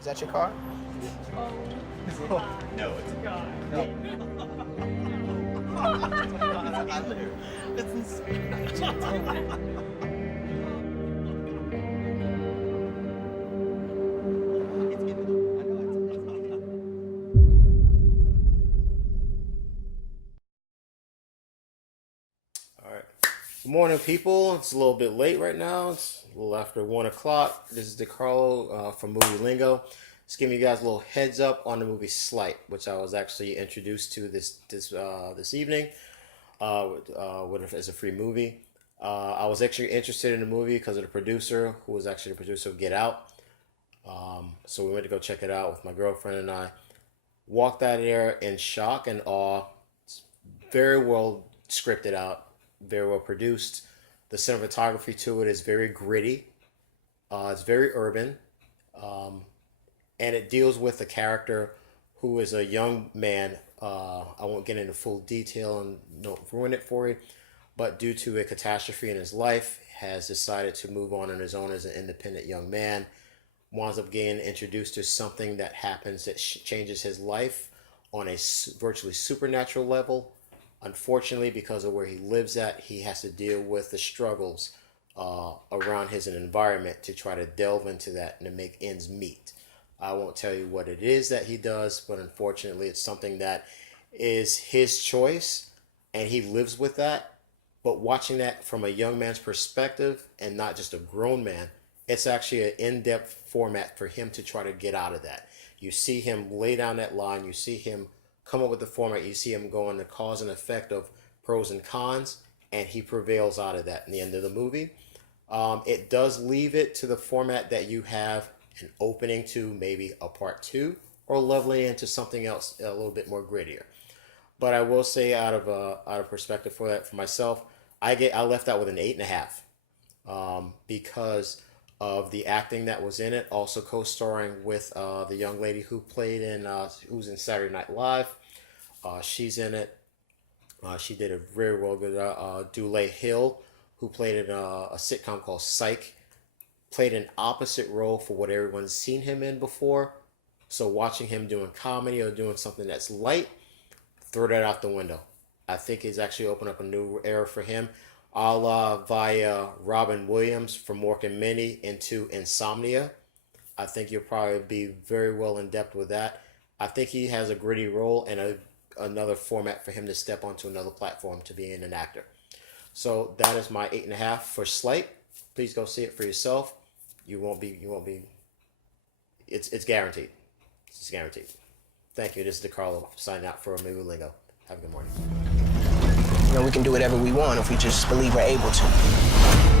Is that your car? No, it's a guy. No. That's insane. All right. Good morning, people. It's a little bit late right now. It's a little after 1 o'clock. This is DaCarllo from movie Lingo. Just giving you guys a little heads up on the movie Sleight, which I was actually introduced to this evening as a free movie. I was actually interested in the movie because of the producer, who was actually the producer of Get Out. So we went to go check it out with my girlfriend, and I walked out of there in shock and awe. It's very well scripted out, very well produced. The cinematography to it is very gritty. It's very urban. And it deals with a character who is a young man. I won't get into full detail and don't ruin it for you, but due to a catastrophe in his life, has decided to move on his own as an independent young man. Winds up getting introduced to something that happens that changes his life on a virtually supernatural level. Unfortunately, because of where he lives at, he has to deal with the struggles around his environment to try to delve into that and to make ends meet. I won't tell you what it is that he does, but unfortunately, it's something that is his choice, and he lives with that. But watching that from a young man's perspective and not just a grown man, it's actually an in-depth format for him to try to get out of that. You see him lay down that line. You see him come up with the format. You see him go on the cause and effect of pros and cons, and he prevails out of that in the end of the movie. It does leave it to the format that you have an opening to maybe a part 2 or leveling into something else a little bit more grittier. But I will say, out of perspective for that for myself, I left out with an 8.5 because of the acting that was in it. Also co-starring with the young lady who played in who's in Saturday Night Live. She's in it. She did a very well good. Dule Hill, who played in a sitcom called Psych, played an opposite role for what everyone's seen him in before. So watching him doing comedy or doing something that's light, throw that out the window. I think he's actually opened up a new era for him, a la via Robin Williams from Mork and Mindy into Insomnia. I think you'll probably be very well in depth with that. I think he has a gritty role and another format for him to step onto another platform to be an actor. So that is my 8.5 for Sleight. Please go see it for yourself. You won't be. It's guaranteed. It's guaranteed. Thank you. This is DaCarllo signing out for Movie Lingo. Have a good morning. You know, we can do whatever we want if we just believe we're able to.